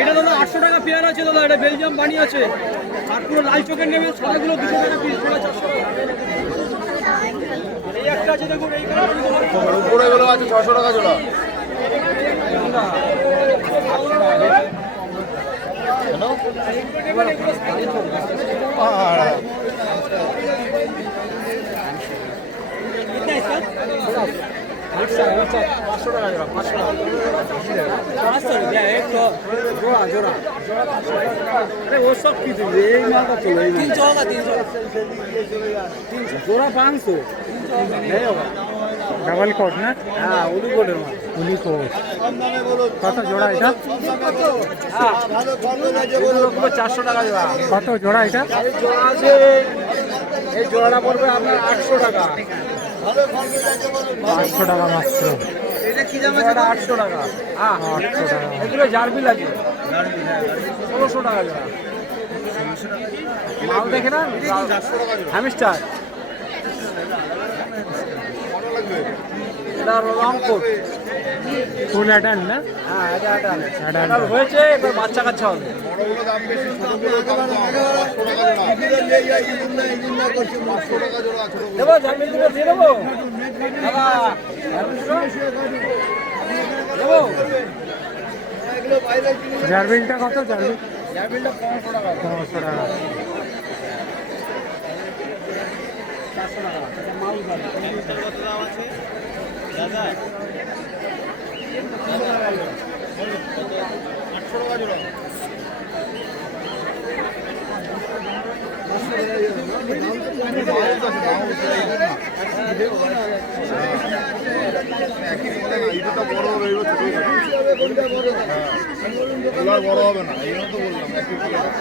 এটা দাদা আটশো টাকা পেয়ার আছে দাদা এটা বেলজিয়াম বানি আছে আর পুরো লাল চোখের নেবে সাদাগুলো চারশো টাকা উপরে ছশো টাকা জোড়া। জোড়া জোড়া আরে ও সব কিছু এই মালটা চলো তিনশো হোগা তিনশো তিনশো জোড়া পাঁচশো? হোগা ডাবল কোট না? হ্যাঁ উলি কোটের মাল উলি কোট কত জোড়া এটা? চারশো টাকা জোড়া কত জোড়া এটা? এই জোড়া আছে এই জোড়াটা পড়বে আপনার আটশো টাকা। পাঁচশো টাকা মাত্র। জোড়াটা আটশো টাকা। হ্যাঁ আটশো টাকা। এগুলো জারবি লাগে ষোলোশো টাকা জোড়া। মাল দেখে না? হ্যামিস্টার এটা অ্যাডান না? হ্যাঁ এটা. হয়েছে এবার বাচ্চা কাচ্চা হবে। দেবো জামিন দিবে দিয়ে দেবো। দাদা দেবো। জার্বিনটা কত? জামিনটা পনেরোশো টাকা। পনেরোশো টাকা চারশো টাকা এটা মাল ভালো এগুলো আর বড় হবে না এই তো বললাম কালার।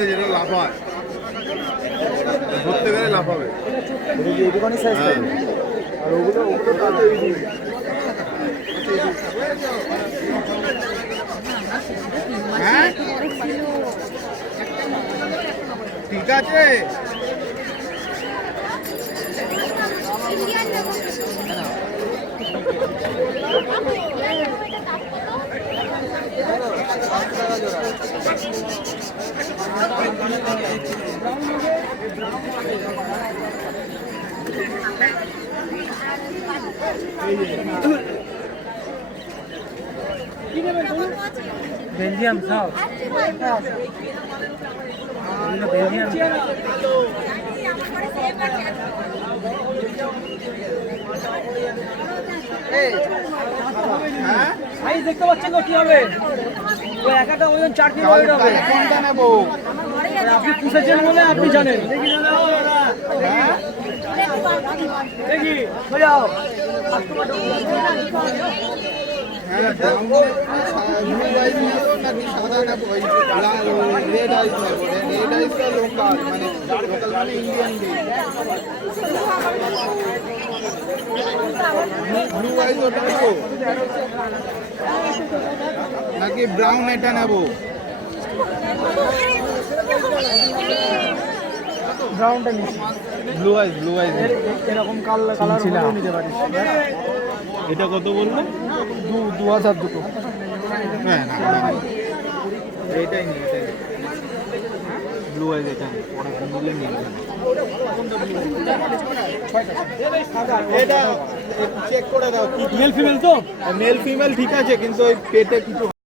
যেটা লাভ হয় ধরতে গেলে লাভ হবে। হ্যাঁ। হ্যাঁ? ঠিক আছে। বেলজিয়াম সব বেলজিয়াম। সাইজ দেখতে পাচ্ছেন কি হবে? ওই এক একটা ওজন চার কিলো ওয়েট হবে কোনটা নেব? আপনি পুষেছেন বলে আপনি জানেন। দেখি হয়ে যাও। নাকি ব্রাউন এটা নেব ব্রাউনটা নিচ্ছি ব্লু আইস ব্লু আইস এরকম কালার কালার। নিতে পারিস। এটা কত বললে? দু দু হাজার দুটো। হ্যাঁ এটাই ব্লু আইজ এটা নিলে নিয়ে মেল ফিমেল তো? মেল ফিমেল ঠিক আছে কিন্তু ওই পেটে কিছু